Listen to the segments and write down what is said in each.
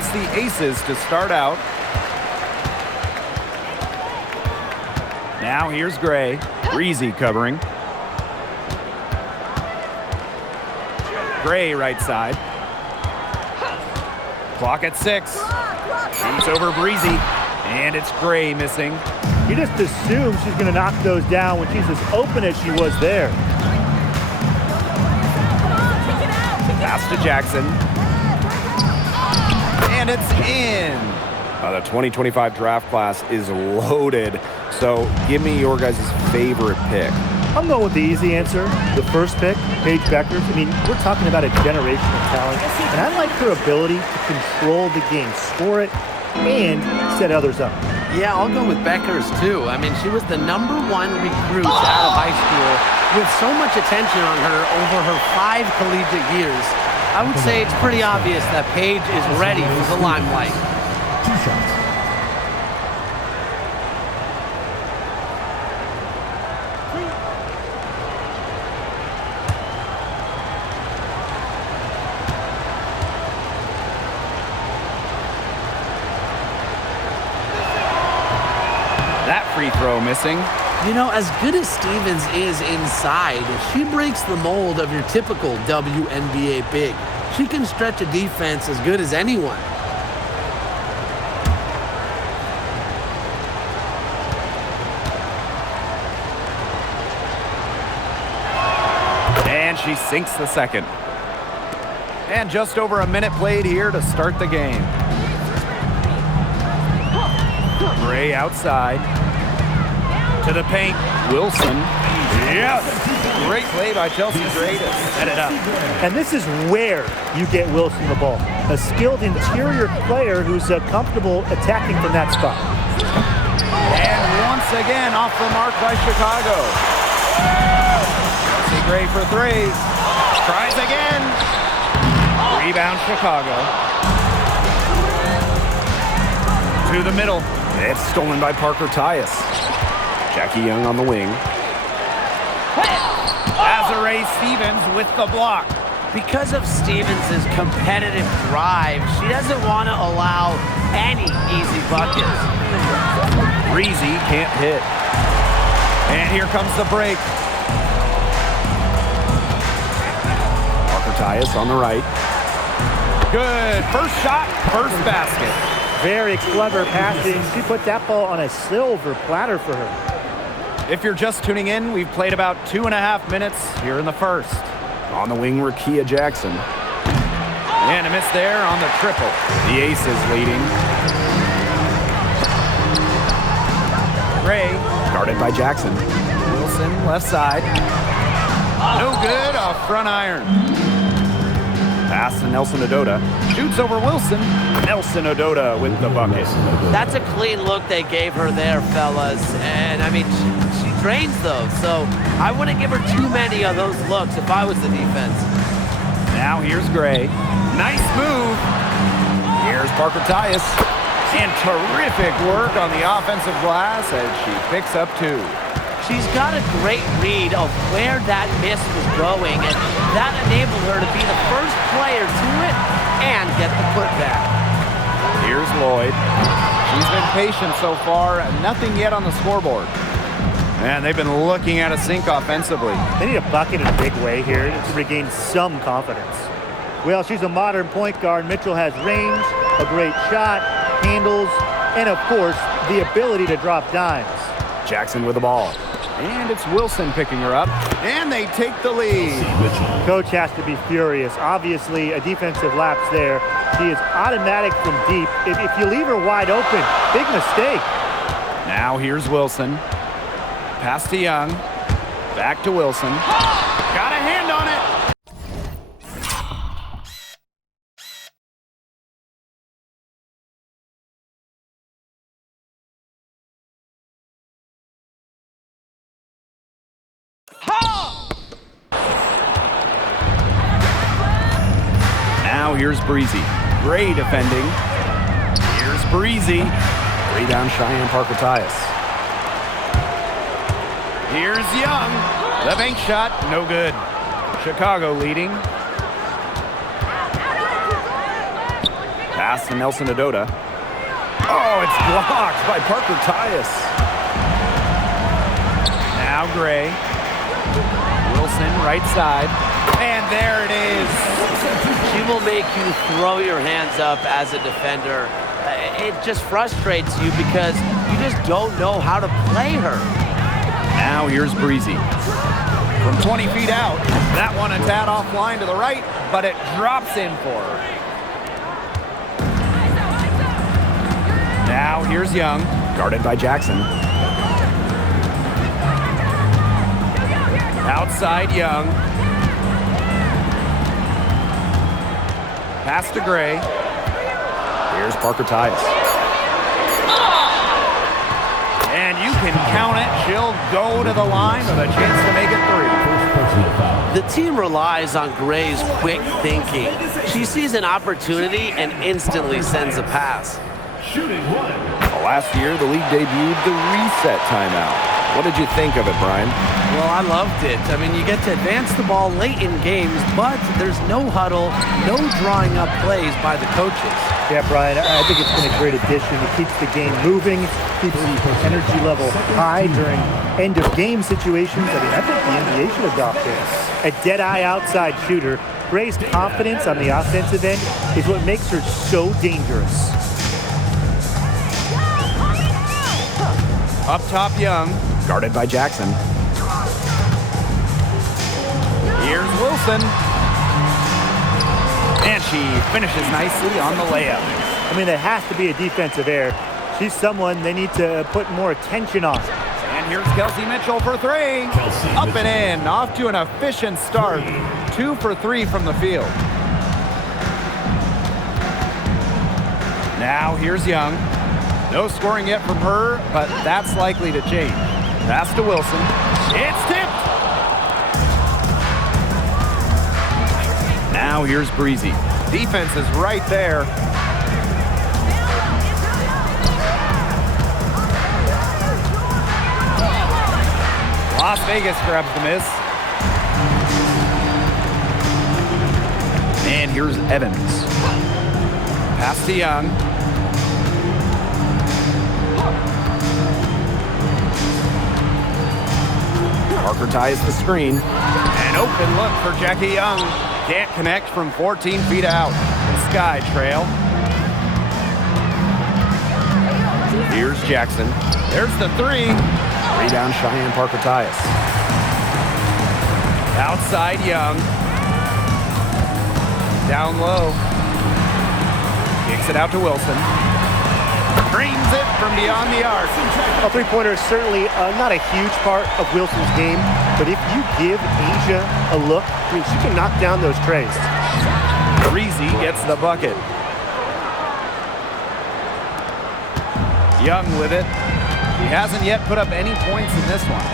it's the Aces to start out. Now here's Gray. Breezy covering. Gray right side. Clock at 6. Shoots over Breezy. And it's Gray missing. You just assume she's going to knock those down when she's as open as she was there. Pass to Jackson. And it's in. The 2025 draft class is loaded. So give me your guys' favorite pick. I'm going with the easy answer. The first pick, Paige Beckers. I mean, we're talking about a generational talent. And I like her ability to control the game, score it, and set others up. Yeah, I'll go with Beckers too. I mean, she was the #1 recruit out of high school with so much attention on her over her 5 collegiate years. I would say it's pretty obvious that Paige is ready for the limelight. 2 shots. That free throw missing. You know, as good as Stevens is inside, she breaks the mold of your typical WNBA big. She can stretch a defense as good as anyone. And she sinks the second. And just over a minute played here to start the game. Gray outside. To the paint. Wilson. Yes! Great play by Chelsea Gray to set it up. And this is where you get Wilson the ball. A skilled interior player who's comfortable attacking from that spot. And once again off the mark by Chicago. Chelsea Gray for 3. Tries again. Rebound Chicago. To the middle. It's stolen by Parker Tyus. Jackie Young on the wing. Azarae Stevens with the block. Because of Stevens' competitive drive, she doesn't want to allow any easy buckets. Breezy can't hit. And here comes the break. Parker Tyus on the right. Good. First shot, first basket. Very clever passing. She put that ball on a silver platter for her. If you're just tuning in, we've played about 2.5 minutes here in the first. On the wing, Rakia Jackson. And a miss there on the triple. The Aces leading. Gray, guarded by Jackson. Wilson, left side. No good, off front iron. Pass to Nelson Ododa. Shoots over Wilson. Nelson Ododa with the bucket. That's a clean look they gave her there, fellas. And, I mean, she drains those, so I wouldn't give her too many of those looks if I was the defense. Now here's Gray. Nice move. Here's Parker Tyus. And terrific work on the offensive glass as she picks up 2. She's got a great read of where that miss was going, and that enabled her to be the first player to it and get the putback. Here's Lloyd. She's been patient so far, nothing yet on the scoreboard. And they've been looking at a sink offensively. They need a bucket in a big way here to regain some confidence. Well, she's a modern point guard. Mitchell has range, a great shot, handles, and of course, the ability to drop dimes. Jackson with the ball. And it's Wilson picking her up. And they take the lead. Coach has to be furious. Obviously, a defensive lapse there. She is automatic from deep. If you leave her wide open, big mistake. Now here's Wilson. Pass to Young. Back to Wilson. Got a hand on it. Now here's Breezy. Gray defending. Here's Breezy. Rebound Cheyenne Parker Tyus. Here's Young. The bank shot, no good. Chicago leading. Pass to Nelson Adota. Oh, it's blocked by Parker Tyus. Now Gray. Wilson, right side. And there it is. She will make you throw your hands up as a defender. It just frustrates you because you just don't know how to play her. Now here's Breezy. From 20 feet out, that one a tad offline to the right, but it drops in for her. Now here's Young, guarded by Jackson. Outside Young. Pass to Gray. Here's Parker Tyus. And you can count it. She'll go to the line with a chance to make it 3. The team relies on Gray's quick thinking. She sees an opportunity and instantly sends a pass. Last year, the league debuted the reset timeout. What did you think of it, Brian? Well, I loved it. I mean, you get to advance the ball late in games, but there's no huddle, no drawing up plays by the coaches. Yeah, Brian, I think it's been a great addition. It keeps the game moving, keeps the energy level high during end-of-game situations. I mean, I think the NBA should adopt this. A dead-eye outside shooter, Gray's confidence on the offensive end is what makes her so dangerous. Up top, Young, guarded by Jackson. Here's Wilson. And she finishes nicely on the layup. I mean, there has to be a defensive error. She's someone they need to put more attention on. And here's Kelsey Mitchell for 3. Up and in, off to an efficient start. 2 for 3 from the field. Now here's Young. No scoring yet from her, but that's likely to change. Pass to Wilson. It's tipped. Now here's Breezy. Defense is right there. Las Vegas grabs the miss. And here's Evans. Pass to Young. Parker ties the screen. An open look for Jackie Young. Can't connect from 14 feet out. Sky trail. Here's Jackson. There's the 3. Rebound Cheyenne Parker Tyus. Outside Young. Down low. Kicks it out to Wilson. Dreams it from beyond the arc. A three-pointer is certainly not a huge part of Wilson's game, but if you give Asia a look, I mean, she can knock down those trays. Breezy gets the bucket. Young with it. He hasn't yet put up any points in this one.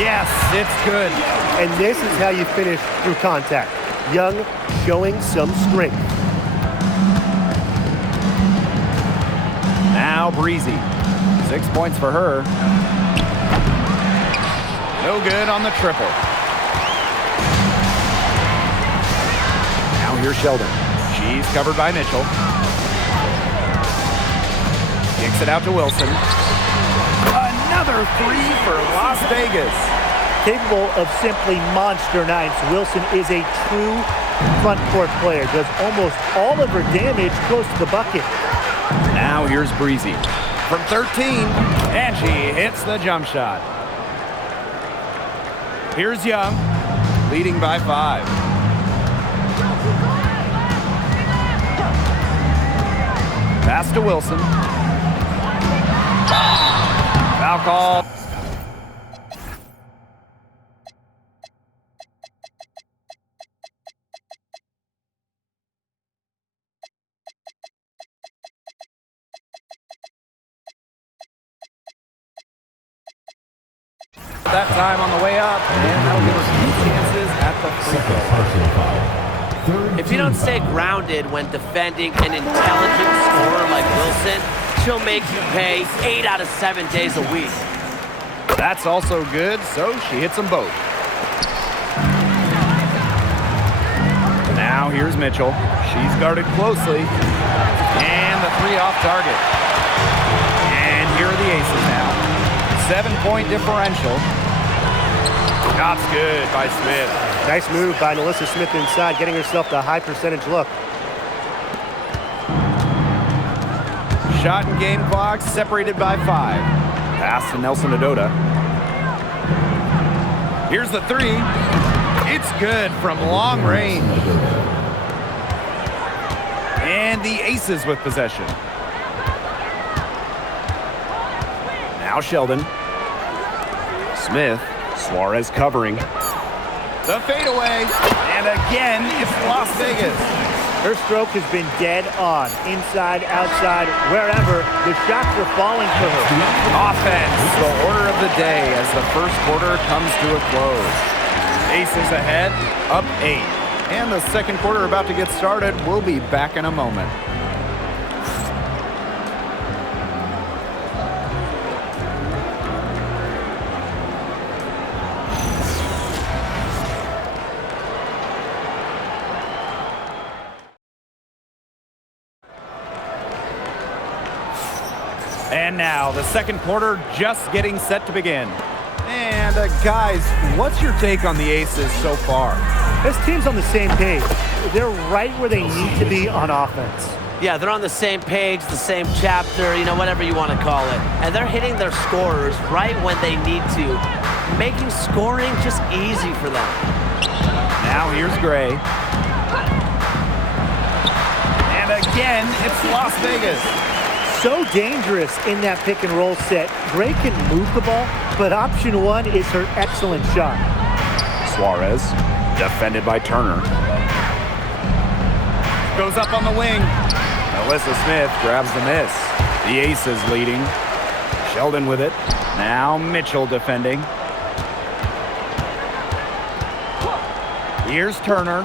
Yes, it's good. And this is how you finish through contact. Young showing some strength. Now Breezy. 6 points for her. No good on the triple. Now here's Sheldon. She's covered by Mitchell. Kicks it out to Wilson. Another 3 for Las Vegas. Capable of simply monster nights, Wilson is a true front court player. Does almost all of her damage close to the bucket. Now here's Breezy from 13, and she hits the jump shot. Here's Young, leading by 5. Pass to Wilson. Foul call. That time on the way up, and that'll give us 2 chances at the free throw. If you don't stay grounded when defending an intelligent scorer like Wilson, she'll make you pay 8 out of 7 days a week. That's also good, so she hits them both. Now here's Mitchell. She's guarded closely. And the three off target. And here are the aces now. 7-point differential. Shot's good by Smith. Nice move by Melissa Smith inside, getting herself the high percentage look. Shot and game clock separated by 5. Pass to Nelson Adota. Here's the three. It's good from long range. And the aces with possession. Now Sheldon. Smith. Suarez covering. The fadeaway. And again, it's Las Vegas. Her stroke has been dead on. Inside, outside, wherever. The shots are falling for her. Offense, the order of the day as the first quarter comes to a close. Aces ahead, up 8. And the second quarter about to get started. We'll be back in a moment. And now the second quarter just getting set to begin. And guys, what's your take on the aces so far? This team's on the same page. They're right where they need to be on offense. Yeah, they're on the same page, the same chapter, whatever you want to call it. And they're hitting their scorers right when they need to, making scoring just easy for them. Now here's Gray. And again, it's Las Vegas. So dangerous in that pick and roll set. Gray can move the ball, but option one is her excellent shot. Suarez, defended by Turner. Goes up on the wing. Melissa Smith grabs the miss. The aces leading. Sheldon with it. Now Mitchell defending. Here's Turner.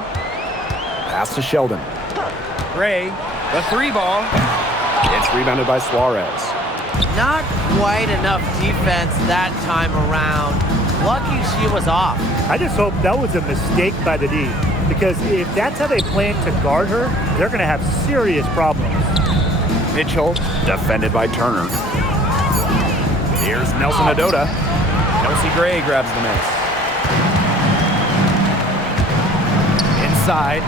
Pass to Sheldon. Gray, the three ball. It's rebounded by Suarez. Not quite enough defense that time around. Lucky she was off. I just hope that was a mistake by the D, because if that's how they plan to guard her, they're going to have serious problems. Mitchell, defended by Turner. Here's Nelson Adota. Chelsea Gray grabs the miss. Inside.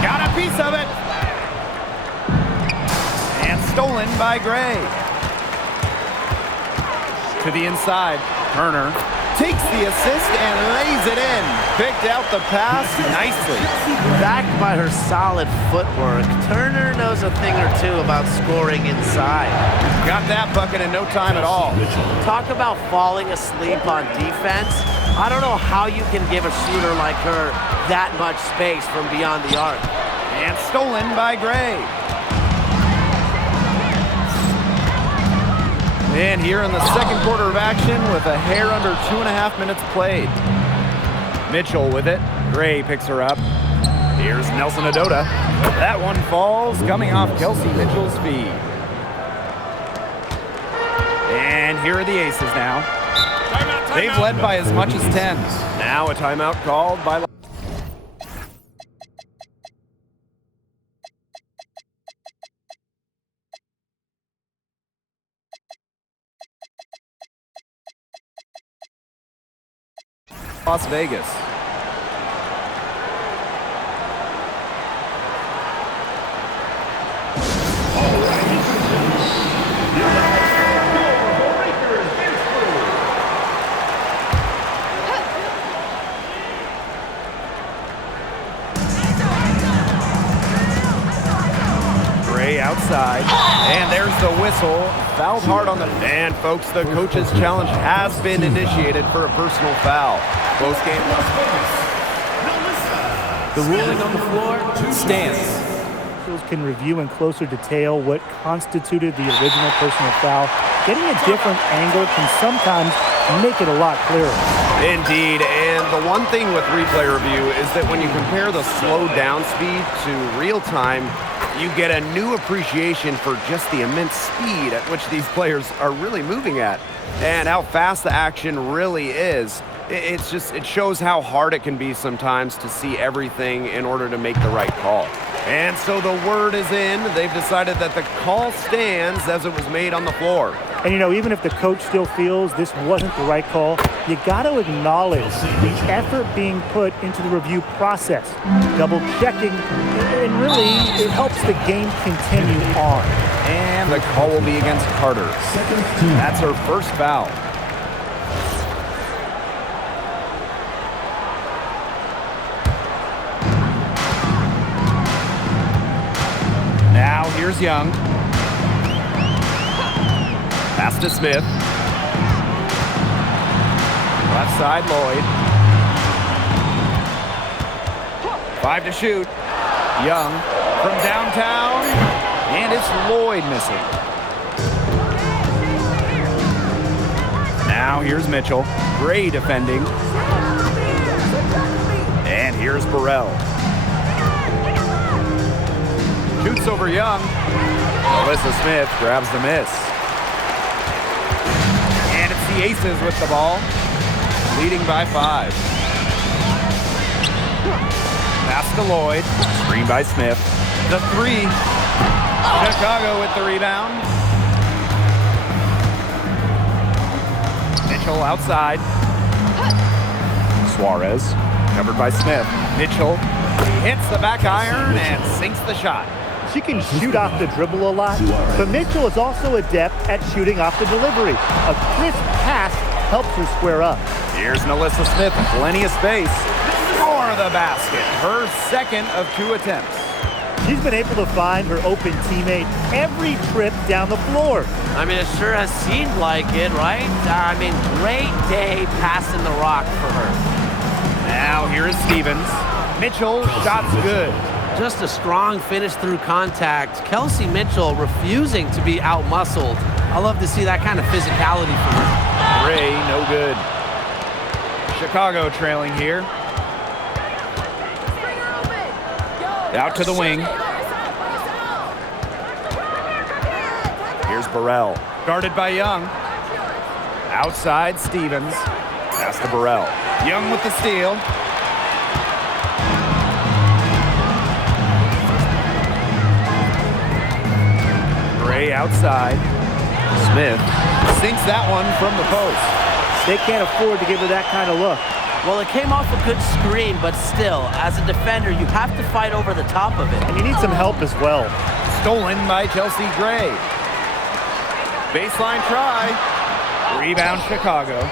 Got a piece of it. And stolen by Gray. To the inside. Turner takes the assist and lays it in. Picked out the pass nicely. Backed by her solid footwork, Turner knows a thing or two about scoring inside. Got that bucket in no time at all. Talk about falling asleep on defense. I don't know how you can give a shooter like her that much space from beyond the arc. And stolen by Gray. And here in the second quarter of action with a hair under 2.5 minutes played. Mitchell with it. Gray picks her up. Here's Nelson Adota. That one falls, coming off Kelsey Mitchell's feed. And here are the aces now. They've led by as much as 10. Now a timeout called by Las Vegas. Gray outside, and there's the whistle. Fouled hard on the... And folks, the coach's challenge has been initiated for a personal foul. Close game, Las Vegas. The ruling on the floor stands. Officials can review in closer detail what constituted the original personal foul. Getting a different angle can sometimes make it a lot clearer. Indeed, and the one thing with replay review is that when you compare the slow down speed to real time, you get a new appreciation for just the immense speed at which these players are really moving at and how fast the action really is. It shows how hard it can be sometimes to see everything in order to make the right call. And so the word is in. They've decided that the call stands as it was made on the floor. And, even if the coach still feels this wasn't the right call, you got to acknowledge the effort being put into the review process, double checking, and really it helps the game continue on. And the call will be against Carter. That's her first foul. Now here's Young. Pass to Smith. Left side, Lloyd. 5 to shoot. Young from downtown. And it's Lloyd missing. Now here's Mitchell. Gray defending. And here's Burrell. Shoots over Young. Alyssa Smith grabs the miss. And it's the Aces with the ball, leading by 5. Pass to Lloyd. Screen by Smith. The 3. Chicago with the rebound. Mitchell outside. Suarez covered by Smith. Mitchell hits the back iron and sinks the shot. She can shoot off the dribble a lot, but Mitchell is also adept at shooting off the delivery. A crisp pass helps her square up. Here's Alyssa Smith, plenty of space for the basket. Her second of 2 attempts. She's been able to find her open teammate every trip down the floor. I mean, it sure has seemed like it, right? Great day passing the rock for her. Now here is Stevens. Mitchell, shots good. Just a strong finish through contact. Kelsey Mitchell refusing to be out-muscled. I love to see that kind of physicality from her. Ray, no good. Chicago trailing here. Out to the wing. Here's Burrell. Guarded by Young. Outside, Stevens. Pass to Burrell. Young with the steal. Gray outside. Smith sinks that one from the post. They can't afford to give her that kind of look. Well, it came off a good screen, but still, as a defender, you have to fight over the top of it. And you need some help as well. Stolen by Chelsea Gray. Baseline try. Rebound Chicago.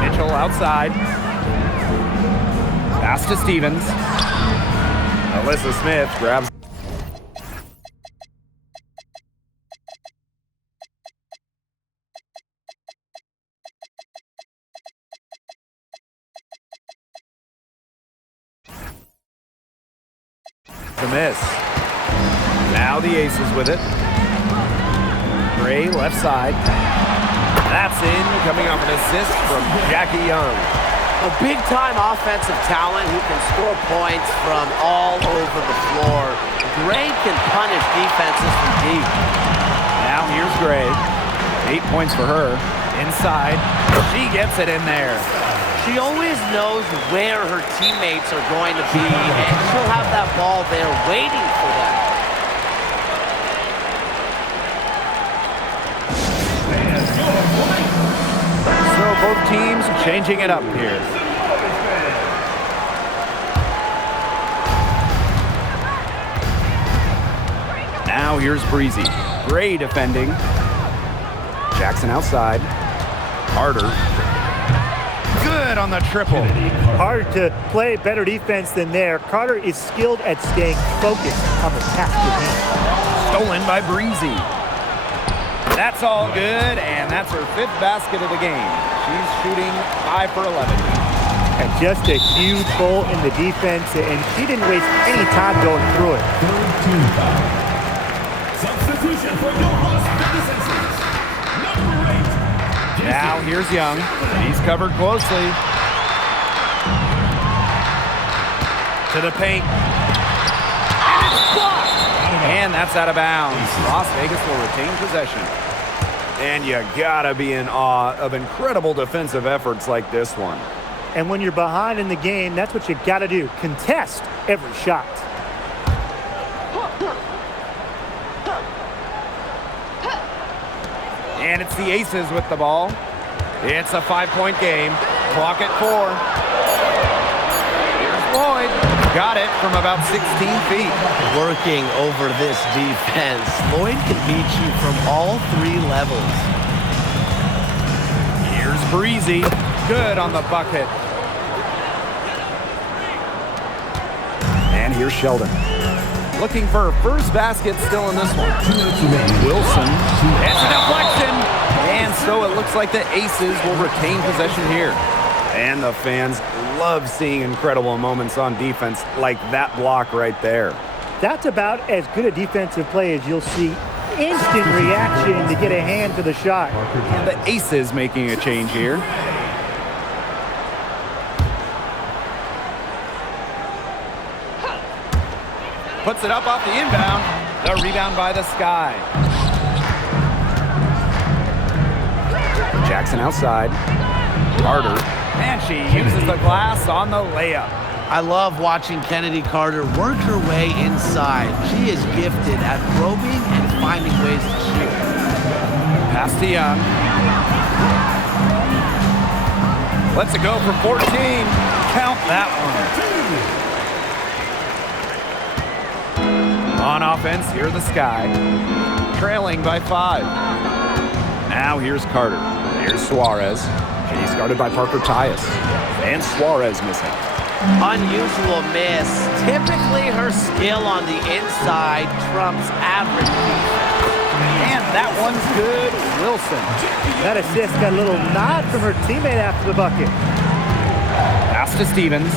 Mitchell outside. Pass to Stevens. Alyssa Smith grabs. The miss. Now the Aces with it. Gray left side. That's in, coming off an assist from Jackie Young. A big-time offensive talent who can score points from all over the floor. Gray can punish defenses from deep. Now here's Gray. 8 points for her. Inside. She gets it in there. She always knows where her teammates are going to be, and she'll have that ball there waiting for them. So both teams changing it up here. Now here's Breezy. Gray defending. Jackson outside. Carter. Good on the triple. Hard to play better defense than there. Carter is skilled at staying focused on the task at hand. Stolen by Breezy. That's all good, and that's her 5th basket of the game. She's shooting 5 for 11. And just a huge hole in the defense, and she didn't waste any time going through it. Third team foul. Substitution for your lost defenses. Number 8. Now here's Young. He's covered closely. To the paint. And it's blocked. And that's out of bounds. Las Vegas will retain possession. And you gotta be in awe of incredible defensive efforts like this one. And when you're behind in the game, that's what you got to do. Contest every shot. And it's the Aces with the ball. It's a 5-point game. Clock at 4. Here's Lloyd. Got it from about 16 feet. Working over this defense. Lloyd can beat you from all 3 levels. Here's Breezy. Good on the bucket. And here's Sheldon. Looking for her first basket still in this one. Wilson. It's a deflection. And so it looks like the Aces will retain possession here. And the fans love seeing incredible moments on defense like that block right there. That's about as good a defensive play as you'll see. Instant reaction to get a hand to the shot. And the Aces making a change here. Puts it up off the inbound. The rebound by the Sky. Jackson outside. Carter. And she uses the glass on the layup. I love watching Kennedy Carter work her way inside. She is gifted at probing and finding ways to shoot. Pass to Young. Lets it go from 14. Count that one. On offense, here the Sky. Trailing by 5. Now here's Carter. Here's Suarez. And he's guarded by Parker Tyus. And Suarez missing. Unusual miss. Typically her skill on the inside trumps average. And that one's good. Wilson. That assist got a little nod from her teammate after the bucket. Pass to Stevens.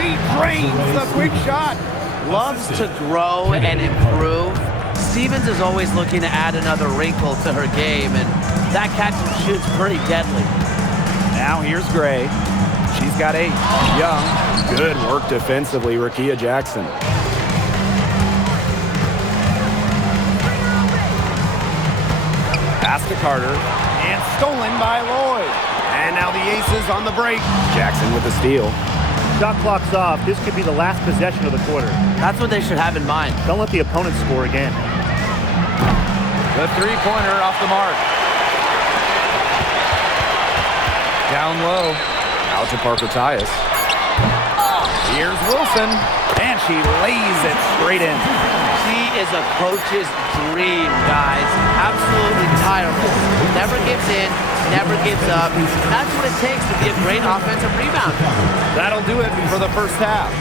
He drains the quick shot. Loves to grow and improve. Stevens is always looking to add another wrinkle to her game, and that catch and shoot's pretty deadly. Now here's Gray. She's got 8. Young. Good work defensively, Rakia Jackson. Pass to Carter. And stolen by Lloyd. And now the Aces on the break. Jackson with the steal. Shot clock's off. This could be the last possession of the quarter. That's what they should have in mind. Don't let the opponent score again. The three-pointer off the mark. Down low. Out to Parker Tyus. Here's Wilson. And she lays it straight in. She is a coach's dream, guys. Absolutely tireless. Never gives in, never gives up. That's what it takes to be a great offensive rebounder. That'll do it for the first half.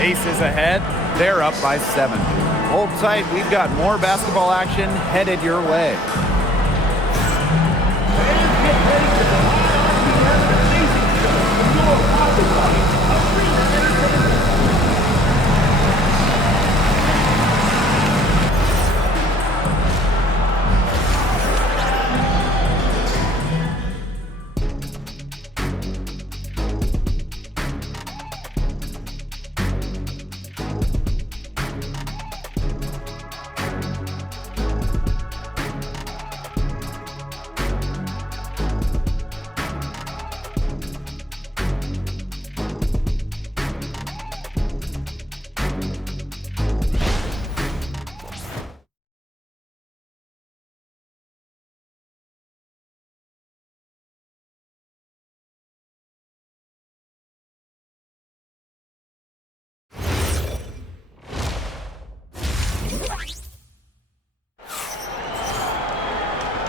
Aces ahead. They're up by 7. Hold tight. We've got more basketball action headed your way.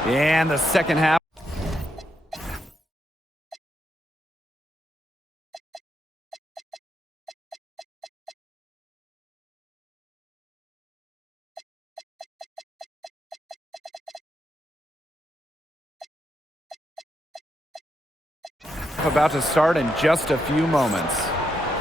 And the second half. About to start in just a few moments.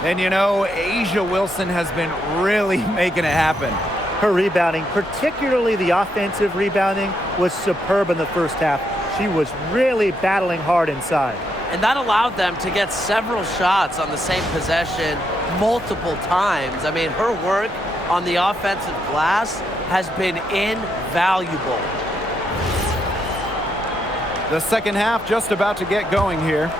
And you know, Asia Wilson has been really making it happen. Her rebounding, particularly the offensive rebounding, was superb in the first half. She was really battling hard inside. And that allowed them to get several shots on the same possession multiple times. I mean, her work on the offensive glass has been invaluable. The second half just about to get going here.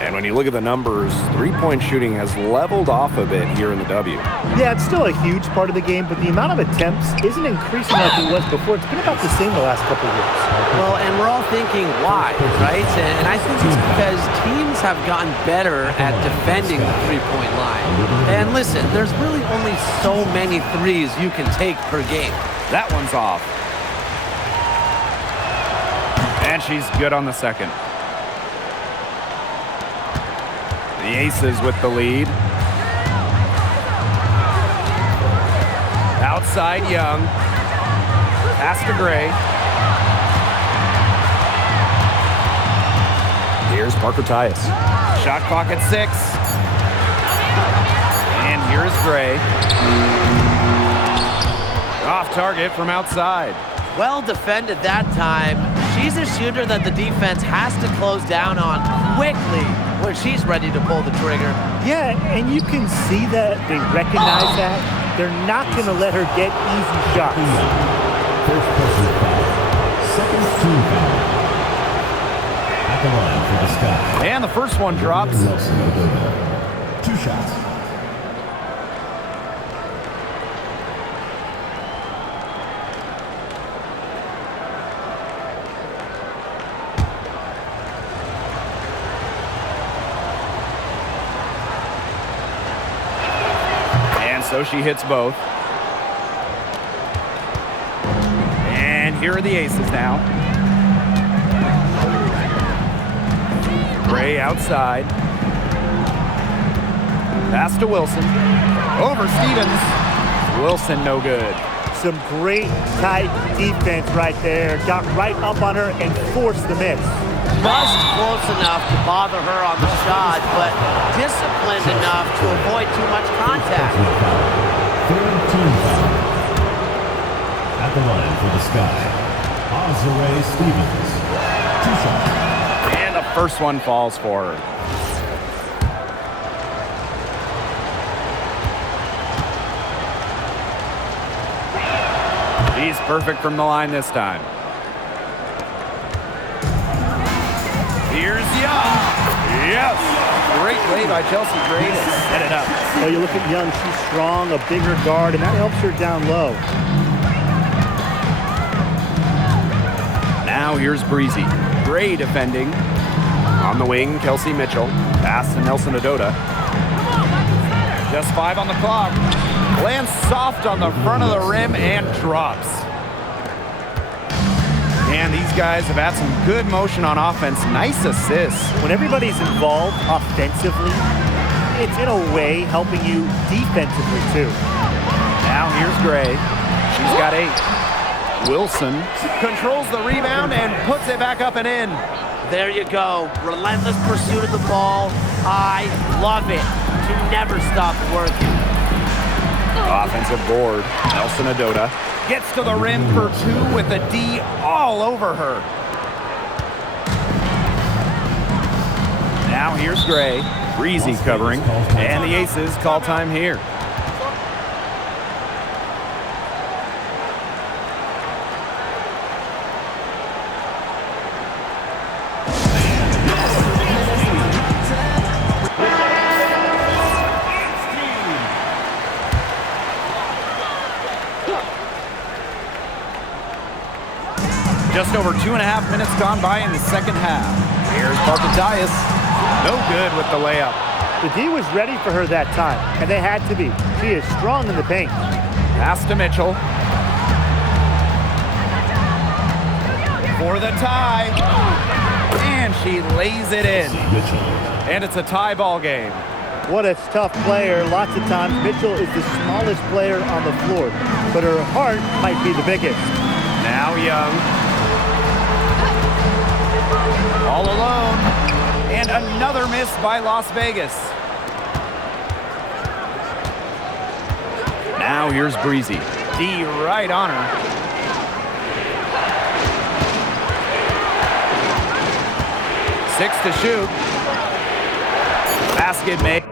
And when you look at the numbers, three-point shooting has leveled off a bit here in the W. Yeah, it's still a huge part of the game, but the amount of attempts isn't increasing like it was before. It's been about the same the last couple of years. Well, and we're all thinking why, right? And I think it's because teams have gotten better at defending the three-point line. And listen, there's really only so many threes you can take per game. That one's off. And she's good on the second. The Aces with the lead. Outside Young. Pass to Gray. Here's Parker Tyus. Shot clock at 6. And here's Gray. Off target from outside. Well defended that time. She's a shooter that the defense has to close down on quickly when she's ready to pull the trigger. Yeah, and you can see that they recognize that. They're not going to let her get easy shots. First personal foul. Second team foul. At the line for the Sky. And the first one drops. Wilson Odoma. 2 shots. So she hits both. And here are the Aces now. Gray outside. Pass to Wilson. Over Stevens. Wilson no good. Some great tight defense right there. Got right up on her and forced the miss. Just close enough to bother her on the shot, but disciplined enough to avoid too much contact. Third team foul. At the line for the Sky. Azure Stevens. 2 shots. And the first one falls for her. She's perfect from the line this time. Here's Young. Yes. Great play by Chelsea Gray to set it up. Well, you look at Young, she's strong, a bigger guard, and that helps her down low. Now here's Breezy. Gray defending. On the wing, Kelsey Mitchell. Pass to Nelson Odota. Just 5 on the clock. Lands soft on the front of the rim and drops. And these guys have had some good motion on offense. Nice assists. When everybody's involved offensively, it's in a way helping you defensively too. Now here's Gray. She's got 8. Wilson controls the rebound and puts it back up and in. There you go. Relentless pursuit of the ball. I love it. To never stop working. Offensive board. Nelson Odota gets to the rim for 2 with a D all over her. Now here's Gray. Breezy covering. And the Aces call time here. Just over 2.5 minutes gone by in the second half. Here's Parker Tyus. No good with the layup. The D was ready for her that time, and they had to be. She is strong in the paint. Pass to Mitchell. For the tie. And she lays it in. And it's a tie ball game. What a tough player. Lots of times, Mitchell is the smallest player on the floor, but her heart might be the biggest. Now Young. All alone. And another miss by Las Vegas. Now here's Breezy. D right on her. 6 to shoot. Basket made.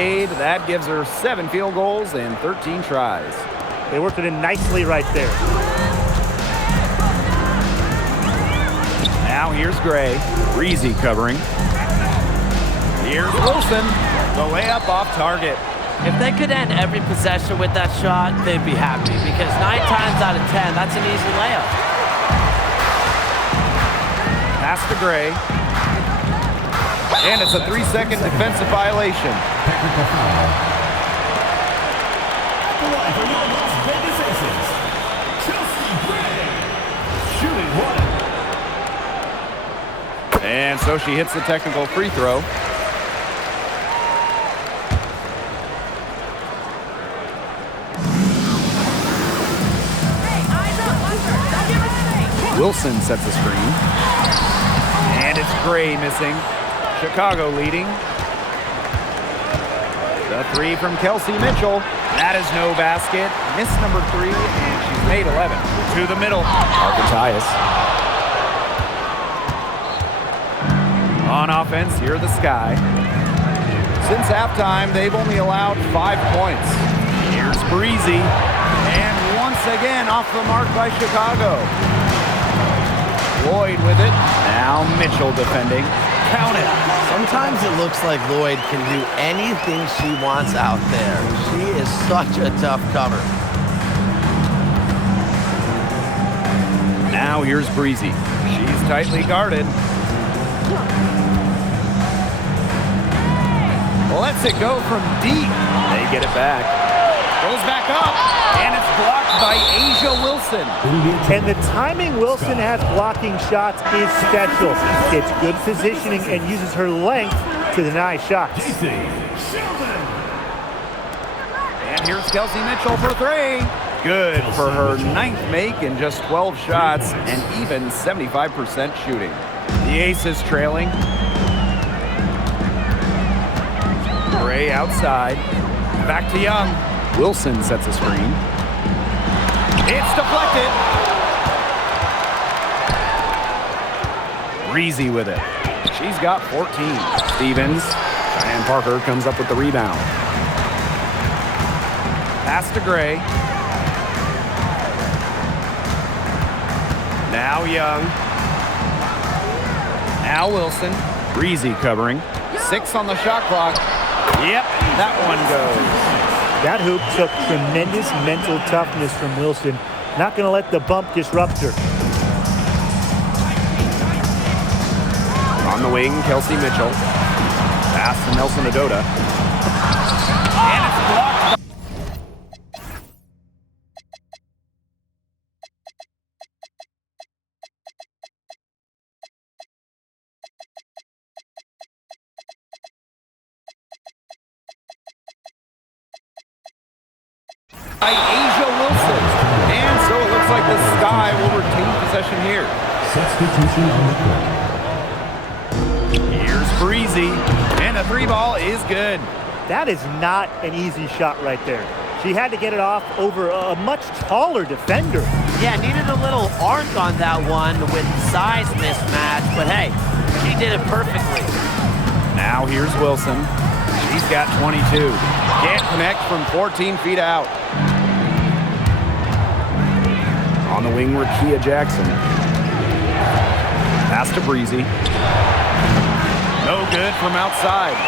That gives her 7 field goals and 13 tries. They worked it in nicely right there. Now here's Gray. Breezy covering. Here's Wilson. The layup off target. If they could end every possession with that shot, they'd be happy because 9 times out of 10, that's an easy layup. Pass to Gray. And it's a 3-second defensive violation. Technical foul. At the line for your Las Vegas Aces, Chelsea Gray. Shooting one. And so she hits the technical free throw. Wilson sets the screen. And it's Gray missing. Chicago leading. The 3 from Kelsey Mitchell. That is no basket. Miss number 3, and she's made 11. To the middle. Arcatias. On offense, here are the Sky. Since halftime, they've only allowed 5 points. Here's Breezy. And once again, off the mark by Chicago. Lloyd with it. Now Mitchell defending. Count it. Sometimes it looks like Lloyd can do anything she wants out there. She is such a tough cover. Now here's Breezy. She's tightly guarded. Lets it go from deep. They get it back. Goes back up. And it's blocked by Asia Wilson. And the timing Wilson has blocking shots is special. It's good positioning and uses her length to deny shots. And here's Kelsey Mitchell for 3. Good for her 9th make in just 12 shots and even 75% shooting. The Aces trailing. Gray outside. Back to Young. Wilson sets a screen. It's deflected. Breezy with it. She's got 14. Stevens. Cheyenne Parker comes up with the rebound. Pass to Gray. Now Young. Now Wilson. Breezy covering. 6 on the shot clock. Yep, that one goes. That hoop took tremendous mental toughness from Wilson. Not going to let the bump disrupt her. On the wing, Kelsey Mitchell. Pass to Nelson Adota. And it's blocked. By Asia Wilson. And so it looks like the Sky will retain possession here. Substitution on the court. Here's Breezy. And the 3 ball is good. That is not an easy shot right there. She had to get it off over a much taller defender. Yeah, needed a little arc on that one with size mismatch, but hey, she did it perfectly. Now here's Wilson. She's got 22. Can't connect from 14 feet out. On the wing, Rakia Jackson. Pass to Breezy. No good from outside.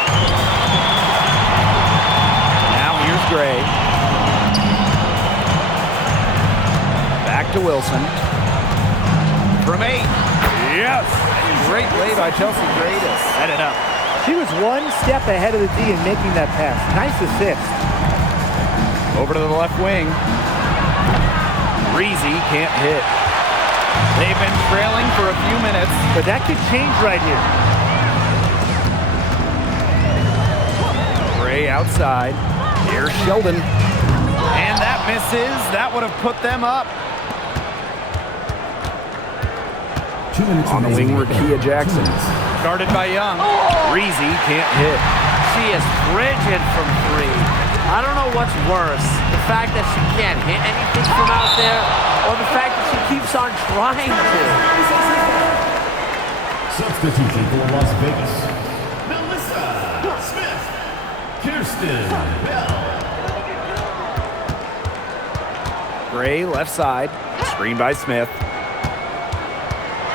Now here's Gray. Back to Wilson. From 8. Yes! Great play by Chelsea Gray to set it up. She was one step ahead of the D in making that pass. Nice assist. Over to the left wing. Breezy can't hit. They've been trailing for a few minutes. But that could change right here. Gray outside. Here's Sheldon. And that misses. That would have put them up. 2 minutes On the wing, Rakia Jackson. 2 minutes. Guarded by Young. Breezy can't hit. She is frigid from 3. I don't know what's worse, the fact that she can't hit anything from out there, or the fact that she keeps on trying to. Substitution for Las Vegas. Melissa Smith. Kirsten Gray left side. Screen by Smith.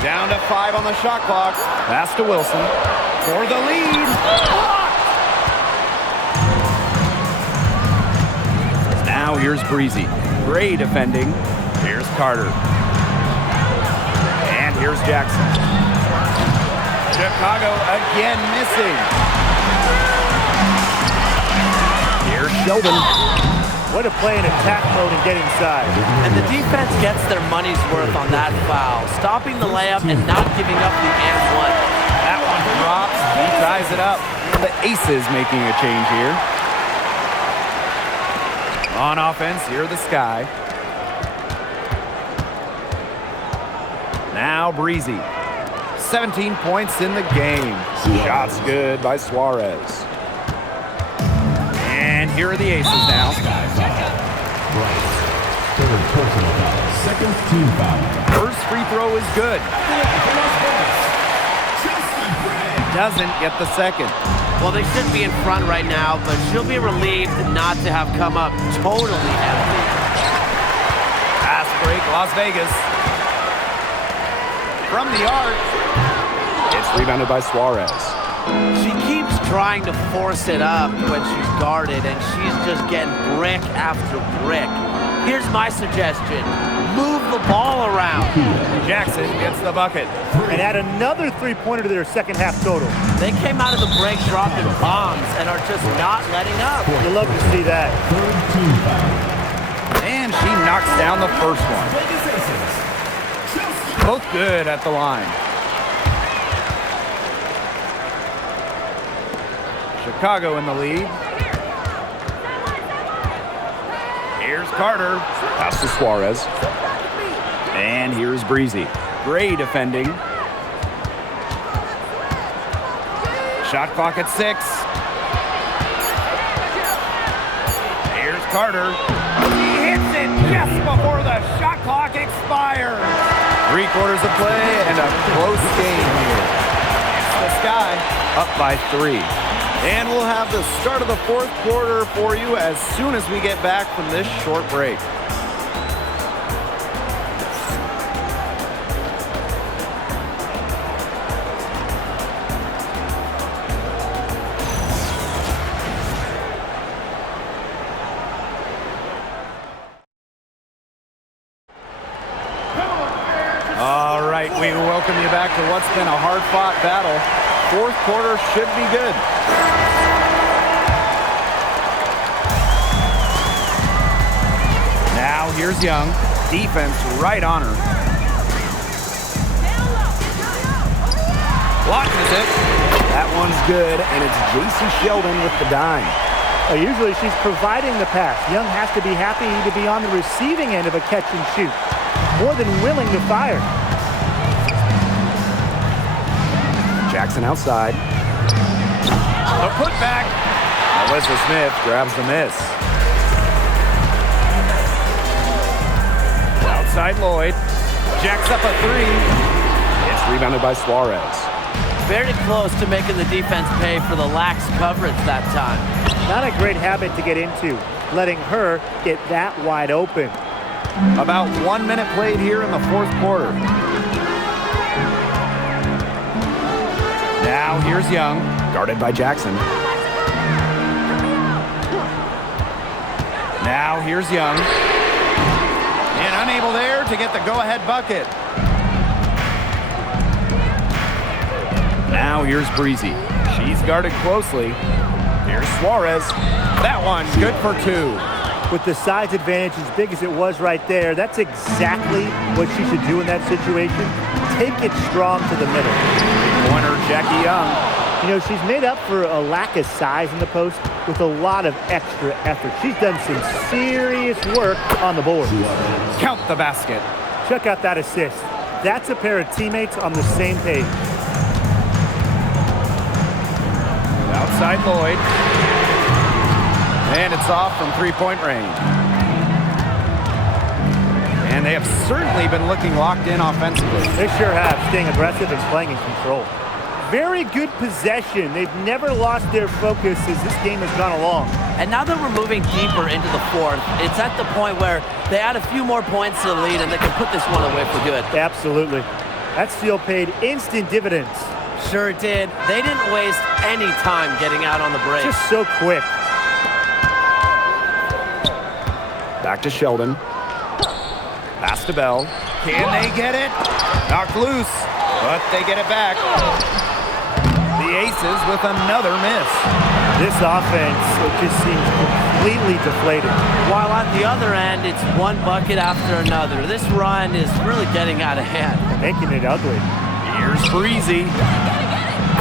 Down to 5 on the shot clock. Pass to Wilson. For the lead. Now here's Breezy. Gray defending. Here's Carter. And here's Jackson. Chicago again missing. Here's Sheldon. What a play in attack mode and get inside. And the defense gets their money's worth on that foul, stopping the layup and not giving up the and one. That one drops. He ties it up. The Aces making a change here. On offense, here the Sky. Now Breezy. 17 points in the game. Shots good by Suarez. And here are the Aces now. Bryant. Third personal foul. Second team foul. First free throw is good. Doesn't get the second. Well, they should be in front right now, but she'll be relieved not to have come up totally empty. Pass break, Las Vegas. From the arc. It's rebounded by Suarez. She keeps trying to force it up when she's guarded, and she's just getting brick after brick. Here's my suggestion. Move the ball around. Jackson gets the bucket. And add another three-pointer to their second half total. They came out of the break dropping bombs and are just not letting up. You love to see that. Third team foul. And she knocks down the first one. Both good at the line. Chicago in the lead. Here's Carter. Pass to Suarez. And here's Breezy. Gray defending. Shot clock at 6. Here's Carter. He hits it just before the shot clock expires. 3/4 of play and a close game here. It's the Sky up by 3. And we'll have the start of the fourth quarter for you as soon as we get back from this short break. All right, we welcome you back to what's been a hard-fought battle. Fourth quarter should be good. Now here's Young. Defense right on her. Launches it. That one's good, and it's J.C. Sheldon with the dime. Usually she's providing the pass. Young has to be happy to be on the receiving end of a catch and shoot. More than willing to fire. Jackson outside. The putback. Melissa Smith grabs the miss. Outside Lloyd. Jacks up a 3. It's rebounded by Suarez. Very close to making the defense pay for the lax coverage that time. Not a great habit to get into, letting her get that wide open. About 1 minute played here in the fourth quarter. Now here's Young, guarded by Jackson. Now here's Young. And unable there to get the go-ahead bucket. Now here's Breezy. She's guarded closely. Here's Suarez. That one's good for 2. With the size advantage as big as it was right there, that's exactly what she should do in that situation. Take it strong to the middle. Pointer Jackie Young. You know, she's made up for a lack of size in the post with a lot of extra effort. She's done some serious work on the board. Count the basket. Check out that assist. That's a pair of teammates on the same page. Outside Lloyd. And it's off from three-point range. And they have certainly been looking locked in offensively. They sure have, staying aggressive and playing in control. very good possession. They've never lost their focus as this game has gone along. And now that we're moving deeper into the fourth, it's at the point where they add a few more points to the lead and they can put this one away for good. Absolutely. That steal paid instant dividends. Sure did. They didn't waste any time getting out on the break. Just so quick. Back to Sheldon. Pass to Bell. Can they get it? Knocked loose, but they get it back. The Aces with another miss. This offense, it just seems completely deflated. While at the other end, it's one bucket after another. This run is really getting out of hand. Making it ugly. Here's Breezy.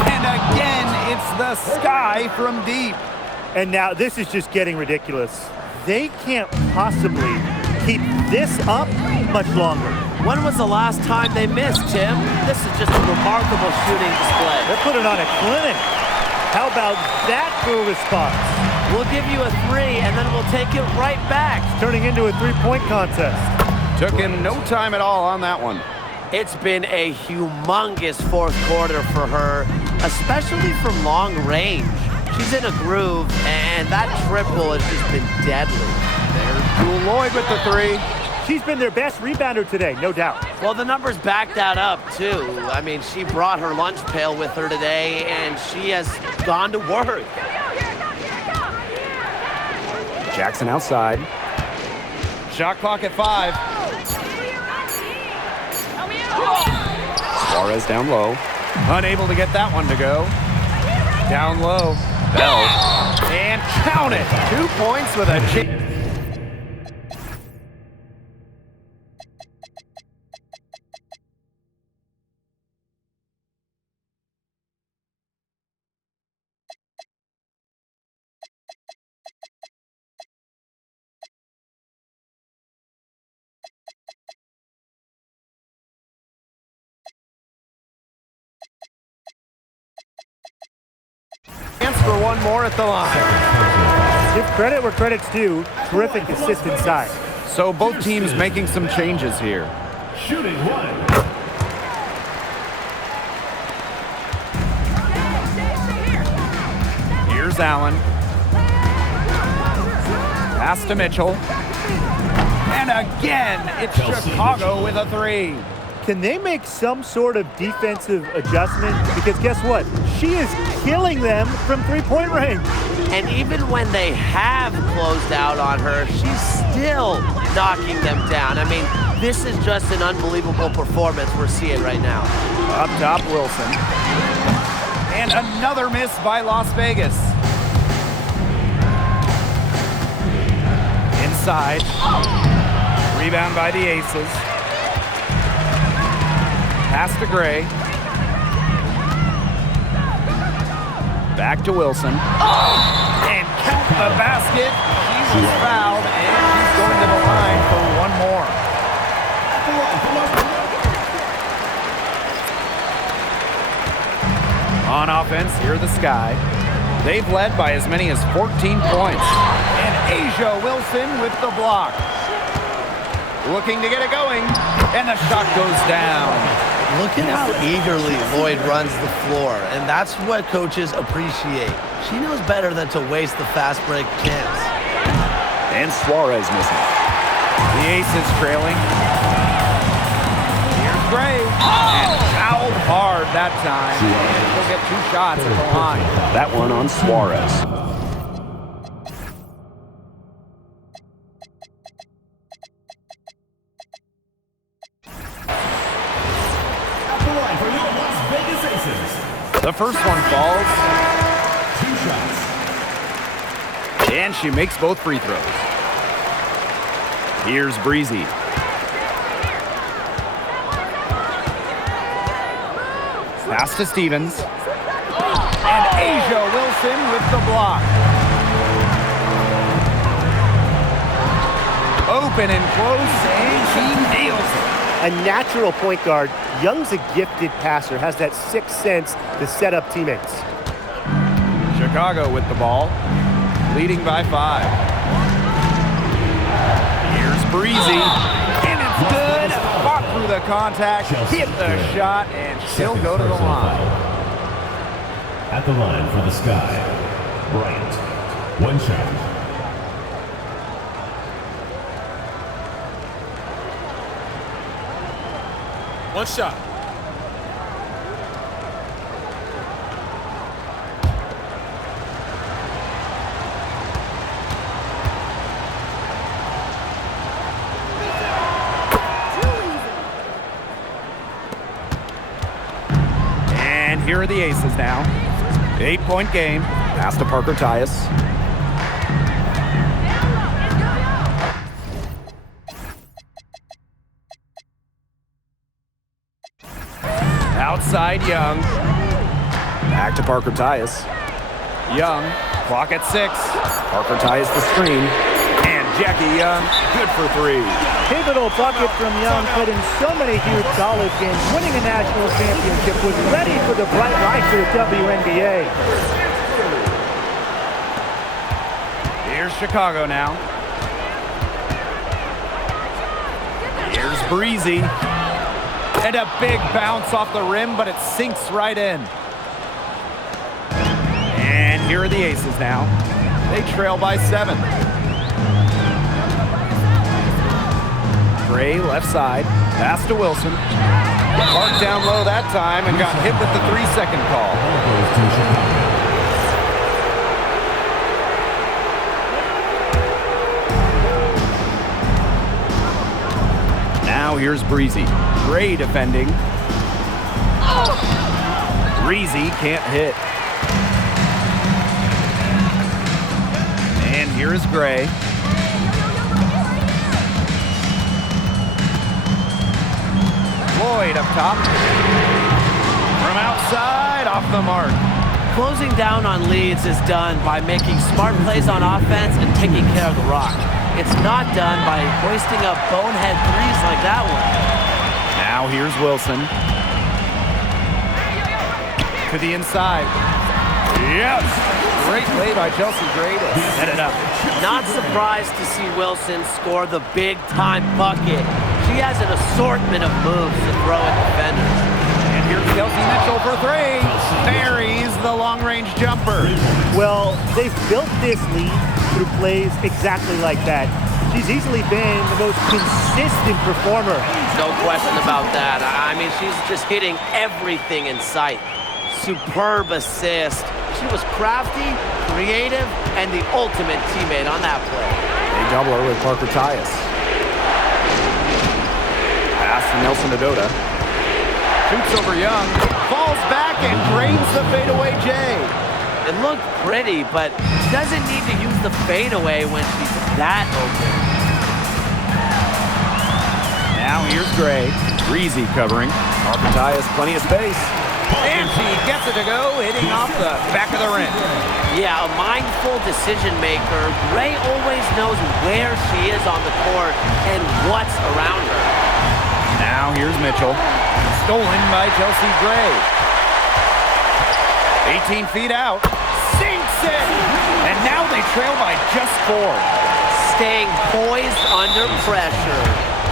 And again, it's the sky from deep. And now this is just getting ridiculous. They can't possibly keep this up much longer. When was the last time they missed, Tim? This is just a remarkable shooting display. They're putting on a clinic. How about that for a response? We'll give you a 3, and then we'll take it right back. It's turning into a three-point contest. Took him no time at all on that one. It's been a humongous fourth quarter for her, especially from long range. She's in a groove, and that triple has just been deadly. There's Jewel Lloyd with the 3. She's been their best rebounder today, no doubt. Well, the numbers back that up, too. I mean, she brought her lunch pail with her today, and she has gone to work. Jackson outside. Shot clock at 5. Suarez down low. Unable to get that one to go. Down low. Bell. And count it. 2 points with a chip. For one more at the line. Give credit where credit's due. Terrific assist inside. So both teams making some changes here. Shooting 1. Here's Allen. Pass to Mitchell. And again, it's Chicago with a 3. Can they make some sort of defensive adjustment? Because guess what? She is killing them from three-point range. And even when they have closed out on her, she's still knocking them down. I mean, this is just an unbelievable performance we're seeing right now. Up top, Wilson. And another miss by Las Vegas. Inside. Rebound by the Aces. Pass to Gray. Back to Wilson. And count the basket. She was fouled, and she's going to the line for one more. On offense, here the Sky. They've led by as many as 14 points. And Asia Wilson with the block. Looking to get it going, and the shot goes down. Look at how eagerly Lloyd runs the floor, and that's what coaches appreciate. She knows better than to waste the fast break chance. And Suarez missing. The Aces trailing. Here's Gray. And fouled hard that time. And he'll get 2 shots at the line. That one on Suarez. The first one falls. 2 shots. And she makes both free throws. Here's Breezy. Pass to Stevens. And Asia Wilson with the block. Open and close, and she nails it. A natural point guard. Young's a gifted passer, has that sixth sense to set up teammates. Chicago with the ball, leading by 5. Here's Breezy, and it's good. Fought through the contact, hit the shot, and she'll go to the line. At the line for the Sky, Bryant. One shot. One shot. And here are the aces now. 8-point game. Pass to Parker Tyus. Outside Young. Back to Parker Tyus. Young, clock at 6. Parker Tyus the screen. And Jackie Young, good for 3. Pivotal bucket from Young, played in so many huge college games, winning a national championship, was ready for the bright lights of the WNBA. Here's Chicago now. Here's Breezy. And a big bounce off the rim, but it sinks right in. And here are the aces now. They trail by 7. Gray left side. Pass to Wilson. Marked down low that time and got hit with the 3-second call. Now here's Breezy. Gray defending. Breezy can't hit. And here is Gray. Lloyd up top. From outside, off the mark. Closing down on leads is done by making smart plays on offense and taking care of the rock. It's not done by hoisting up bonehead threes like that one. Now here's Wilson. To the inside. Yes! Great play by Chelsea Gray to set it up. Not surprised to see Wilson score the big-time bucket. She has an assortment of moves to throw at defenders. And here's Kelsey Mitchell for 3. Buries the long-range jumper. Well, they've built this lead through plays exactly like that. She's easily been the most consistent performer. No question about that. I mean, she's just hitting everything in sight. Superb assist. She was crafty, creative, and the ultimate teammate on that play. They double her with Parker Tyus. Pass to Nelson Adota. Shoots over Young. Falls back and drains the fadeaway J. It looked pretty, but she doesn't need to use the fadeaway when she's that open. Now here's Gray. Breezy covering. Parker Tyus, plenty of space. And she gets it to go, hitting off the back of the rim. Yeah, a mindful decision maker. Gray always knows where she is on the court and what's around her. Now here's Mitchell. Stolen by Chelsea Gray. 18 feet out. Sinks it! And now they trail by just 4. Staying poised under pressure.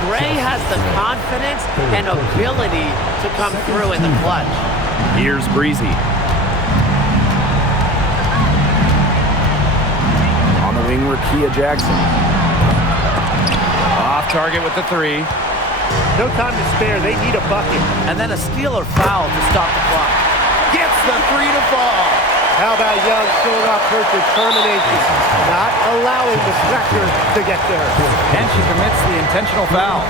Gray has the confidence and ability to come through in the clutch. Here's Breezy. On the wing, Rakia Jackson. Off target with the 3. No time to spare. They need a bucket. And then a steal or foul to stop the clock. Gets the 3 to fall. How about Young showing off her determination, not allowing the pressure to get to her. And she commits the intentional foul.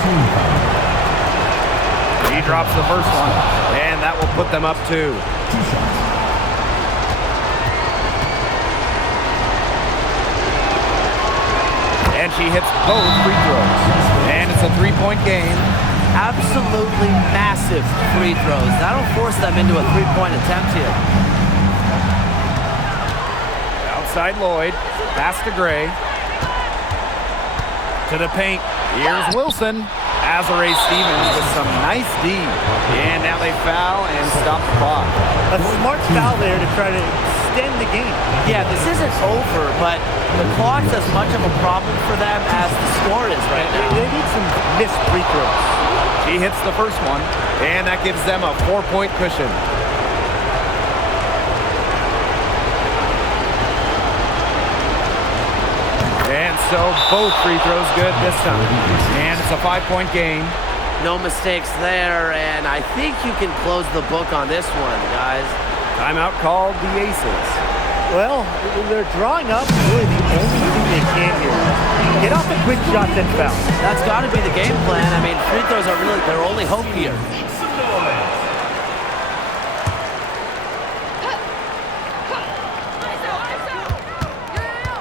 He drops the first one, and that will put them up 2. And she hits both free throws. And it's a 3-point game. Absolutely massive free throws. That'll force them into a 3-point attempt here. Outside Lloyd, pass to Gray. To the paint, here's Wilson. Azare Stevens with some nice D. And now they foul and stop the clock. A smart foul there to try to extend the game. Yeah, this isn't over, but the clock's as much of a problem for them as the score is right now. They need some missed free throws. She hits the first one, and that gives them a 4-point cushion. so both free throws good this time. And it's a 5-point game. No mistakes there, and I think you can close the book on this one, guys. Timeout called the Aces. Well, they're drawing up really the only thing they can here. Get off a quick shot, then foul. That's got to be the game plan. I mean, free throws are really their only hope here.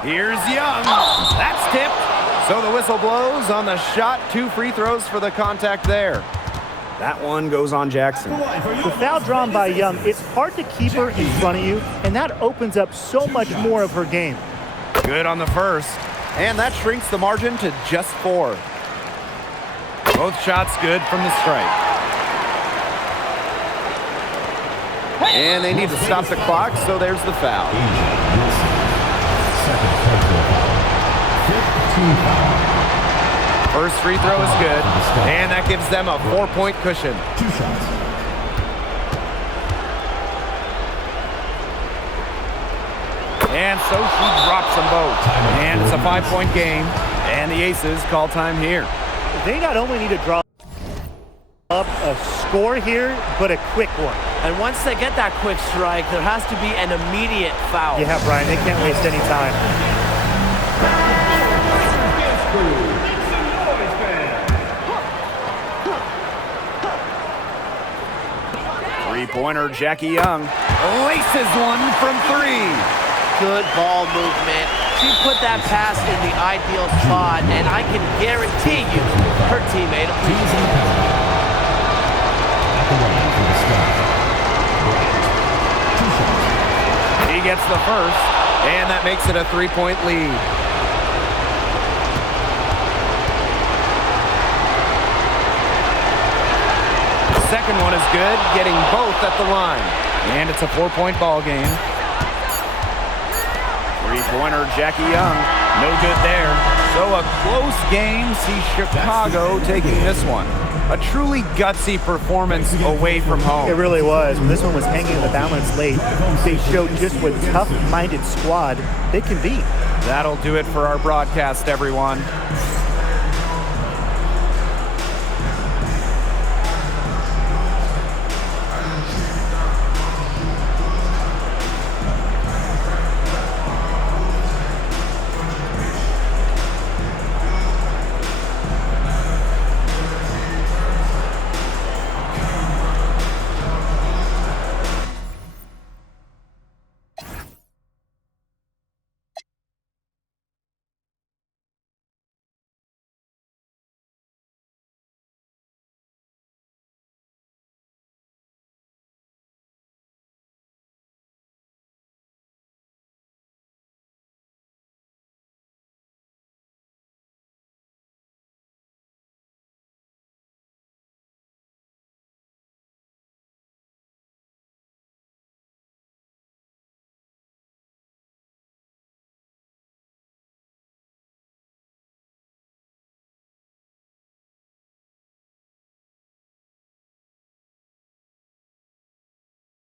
Here's Young. That's tipped. So the whistle blows on the shot. 2 free throws for the contact there. That one goes on Jackson. The foul drawn by Young, it's hard to keep her in front of you, and that opens up so much more of her game. Good on the first. And that shrinks the margin to just 4. Both shots good from the strike. And they need to stop the clock, so there's the foul. Second personal foul. 15 foul. First free throw is good, and that gives them a 4-point cushion. 2 shots. And so she drops them both. And it's a 5-point game, and the Aces call time here. They not only need to draw up a score here, but a quick one. And once they get that quick strike, there has to be an immediate foul. Yeah, Brian, they can't waste any time. Three-pointer, Jackie Young laces one from 3. Good ball movement. She put that pass in the ideal spot, and I can guarantee you her teammate appreciates it. At the line for the start. Bryant. 2 shots. He gets the first, and that makes it a 3-point lead. The second one is good, getting both at the line. And it's a 4-point ball game. Three-pointer, Jackie Young. No good there. So a close game sees Chicago taking this one. A truly gutsy performance away from home. It really was. When this one was hanging in the balance late, they showed just what tough-minded squad they can be. That'll do it for our broadcast, everyone.